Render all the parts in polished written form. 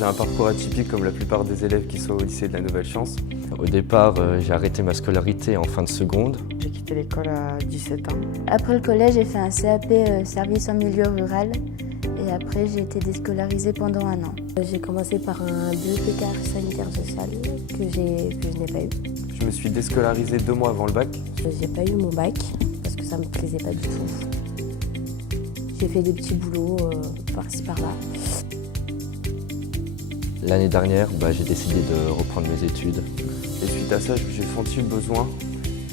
J'ai un parcours atypique comme la plupart des élèves qui sont au lycée de la Nouvelle Chance. Au départ, j'ai arrêté ma scolarité en fin de seconde. J'ai quitté l'école à 17 ans. Après le collège, j'ai fait un CAP service en milieu rural et après j'ai été déscolarisée pendant 1 an. J'ai commencé par un BEPK sanitaire social que je n'ai pas eu. Je me suis déscolarisé 2 mois avant le bac. J'ai pas eu mon bac parce que ça me plaisait pas du tout. J'ai fait des petits boulots par-ci par-là. L'année dernière, j'ai décidé de reprendre mes études. Et suite à ça, j'ai senti le besoin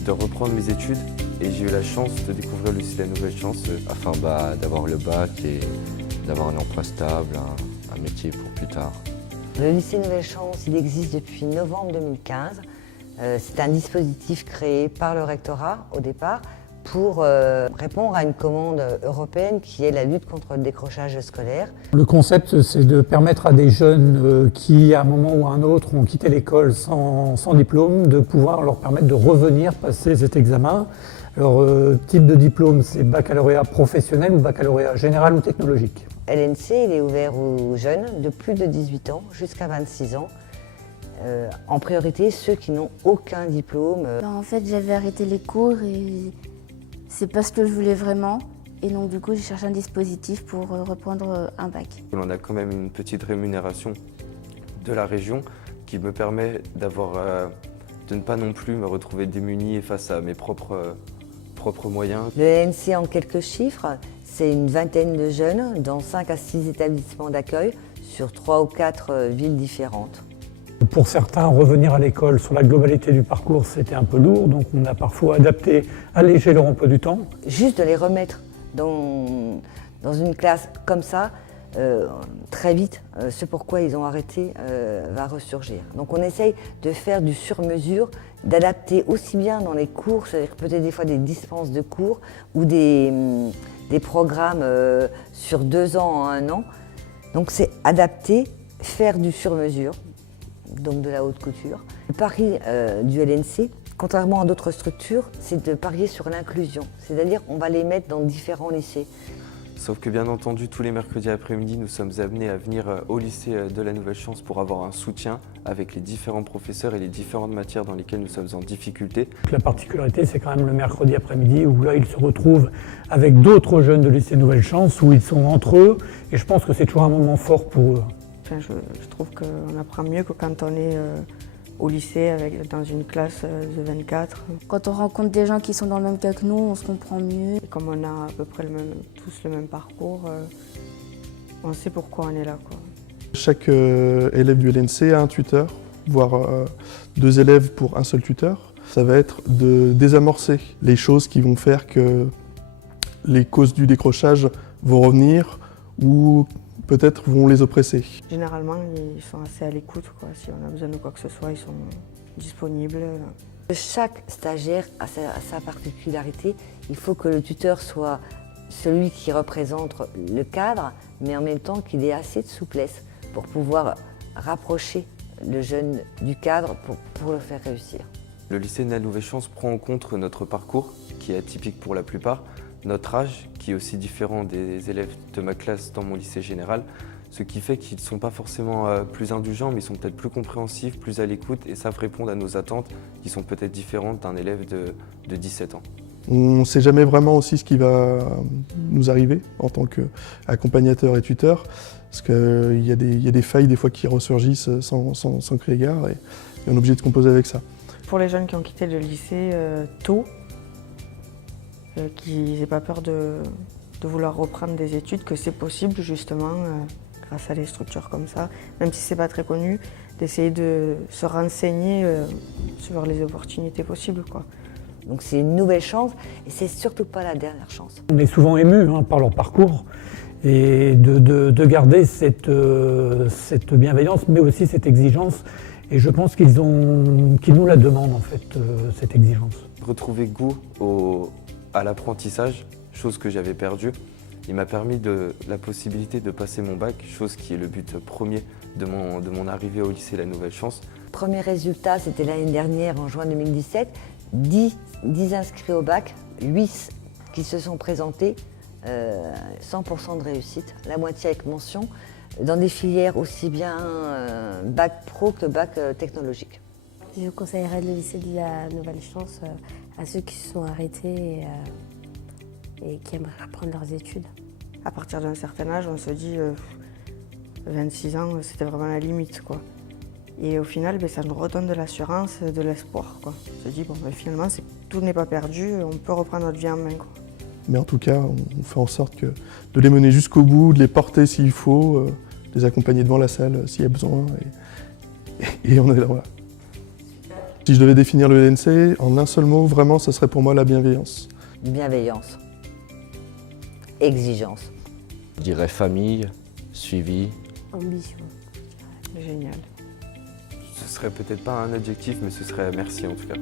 de reprendre mes études et j'ai eu la chance de découvrir le lycée de la Nouvelle Chance. Afin d'avoir le bac et d'avoir un emploi stable, un métier pour plus tard. Le lycée Nouvelle Chance, il existe depuis novembre 2015. C'est un dispositif créé par le rectorat au départ pour répondre à une commande européenne qui est la lutte contre le décrochage scolaire. Le concept, c'est de permettre à des jeunes qui, à un moment ou à un autre, ont quitté l'école sans diplôme, de pouvoir leur permettre de revenir passer cet examen. Alors, type de diplôme, c'est baccalauréat professionnel ou baccalauréat général ou technologique. LNC, il est ouvert aux jeunes de plus de 18 ans jusqu'à 26 ans. En priorité, ceux qui n'ont aucun diplôme. En fait, j'avais arrêté les cours et c'est pas ce que je voulais vraiment. Et donc du coup, j'ai cherché un dispositif pour reprendre un bac. On a quand même une petite rémunération de la région qui me permet de ne pas non plus me retrouver démuni et face à mes propres moyens. Le LNC, en quelques chiffres, c'est une vingtaine de jeunes dans 5 à 6 établissements d'accueil sur 3 ou 4 villes différentes. Pour certains, revenir à l'école sur la globalité du parcours, c'était un peu lourd, donc on a parfois adapté, allégé leur emploi du temps. Juste de les remettre dans une classe comme ça, très vite, ce pourquoi ils ont arrêté va ressurgir. Donc on essaye de faire du sur-mesure, d'adapter aussi bien dans les cours, c'est-à-dire peut-être des fois des dispenses de cours ou des programmes sur 2 ans en 1 an. Donc c'est adapter, faire du sur-mesure, donc de la haute couture. Le pari du LNC, contrairement à d'autres structures, c'est de parier sur l'inclusion, c'est-à-dire on va les mettre dans différents lycées. Sauf que bien entendu, tous les mercredis après-midi, nous sommes amenés à venir au lycée de la Nouvelle Chance pour avoir un soutien avec les différents professeurs et les différentes matières dans lesquelles nous sommes en difficulté. La particularité, c'est quand même le mercredi après-midi où là, ils se retrouvent avec d'autres jeunes de lycée Nouvelle Chance, où ils sont entre eux, et je pense que c'est toujours un moment fort pour eux. Enfin, je trouve qu'on apprend mieux que quand on est au lycée dans une classe de 24. Quand on rencontre des gens qui sont dans le même cas que nous, on se comprend mieux. Et comme on a à peu près tous le même parcours, on sait pourquoi on est là, quoi. Chaque élève du LNC a un tuteur, voire 2 élèves pour un seul tuteur. Ça va être de désamorcer les choses qui vont faire que les causes du décrochage vont revenir ou peut-être vont les oppresser. Généralement, ils sont assez à l'écoute, quoi. Si on a besoin de quoi que ce soit, ils sont disponibles. Chaque stagiaire a sa particularité. Il faut que le tuteur soit celui qui représente le cadre, mais en même temps qu'il ait assez de souplesse pour pouvoir rapprocher le jeune du cadre pour le faire réussir. Le lycée de la Nouvelle Chance prend en compte notre parcours, qui est atypique pour la plupart, notre âge, qui est aussi différent des élèves de ma classe dans mon lycée général, ce qui fait qu'ils ne sont pas forcément plus indulgents, mais ils sont peut-être plus compréhensifs, plus à l'écoute et savent répondre à nos attentes qui sont peut-être différentes d'un élève de 17 ans. On ne sait jamais vraiment aussi ce qui va nous arriver en tant qu'accompagnateur et tuteur, parce qu'il y a des failles des fois qui ressurgissent sans crier gare et on est obligé de composer avec ça. Pour les jeunes qui ont quitté le lycée tôt, qu'ils n'aient pas peur de vouloir reprendre des études, que c'est possible justement, grâce à des structures comme ça, même si ce n'est pas très connu, d'essayer de se renseigner sur les opportunités possibles, quoi. Donc c'est une nouvelle chance et c'est surtout pas la dernière chance. On est souvent ému par leur parcours et de garder cette bienveillance, mais aussi cette exigence. Et je pense qu'ils nous la demandent en fait, cette exigence. Retrouver goût à l'apprentissage, chose que j'avais perdue, il m'a permis la possibilité de passer mon bac, chose qui est le but premier de mon arrivée au lycée La Nouvelle Chance. Premier résultat, c'était l'année dernière, en juin 2017. 10 inscrits au bac, 8 qui se sont présentés, 100% de réussite, la moitié avec mention. dans des filières aussi bien bac pro que bac technologique. Je conseillerais le lycée de la Nouvelle Chance à ceux qui se sont arrêtés et qui aimeraient reprendre leurs études. À partir d'un certain âge, on se dit 26 ans, c'était vraiment la limite, quoi. Et au final, ça nous redonne de l'assurance, de l'espoir, quoi. On se dit, bon, finalement, tout n'est pas perdu, on peut reprendre notre vie en main, quoi. Mais en tout cas, on fait en sorte de les mener jusqu'au bout, de les porter s'il faut, de les accompagner devant la salle s'il y a besoin. Et on est là, voilà. Si je devais définir le LNC en un seul mot, vraiment, ce serait pour moi la bienveillance. Bienveillance. Exigence. Je dirais famille, suivi. Ambition. Génial. Ce serait peut-être pas un adjectif, mais ce serait merci en tout cas.